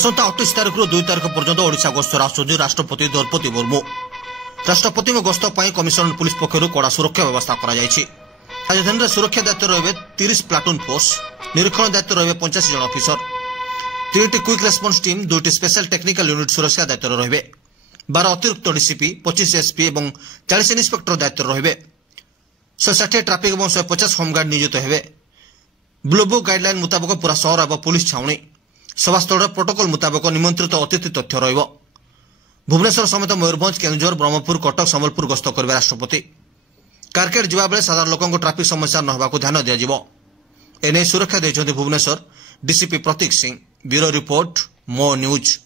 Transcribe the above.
आसंता 28 तारिख 2 तारिख पर्यंत ओडिशा गस्तर आसुच्च राष्ट्रपति द्रौपदी मुर्मू। राष्ट्रपति गस्त पर कमिशनरेट पुलिस पक्षर कड़ा सुरक्षा व्यवस्था राजधानी में सुरक्षा दायित्व रहे 30 प्लाटून फोर्स, निरीक्षण दायित्व रहे 85 जन अफिसर, 3टी क्विक रेस्पॉन्स टीम, 2टी स्पेशल टेक्निकल यूनिट सुरक्षा दायित्व रहे, 12 अतिरिक्त डीसीपी, 25 एसपी और 40 इन्स्पेक्टर दायित्व रहे, 160 ट्राफिक और 150 होमगार्ड नियोजित हेबे। ब्लू बुक गाइडलाइन मुताबक पूरा सहर एवं पुलिस छाउनी सभास्थल प्रोटोकॉल मुताबक निमंत्रित अतिथि तथ्य रहिबो। भुवनेश्वर समेत मयूरभंज, केन्दुझर, ब्रह्मपुर, कटक, संबलपुर गस्त करेंगे राष्ट्रपति। कारकेड जावा बेले साधारण लोकों ट्राफिक समस्या न होगा ध्यान दिज्व। एने सुरक्षा देते भुवनेश्वर डीसीपी प्रतीक सिंह। ब्यूरो रिपोर्ट, मो न्यूज।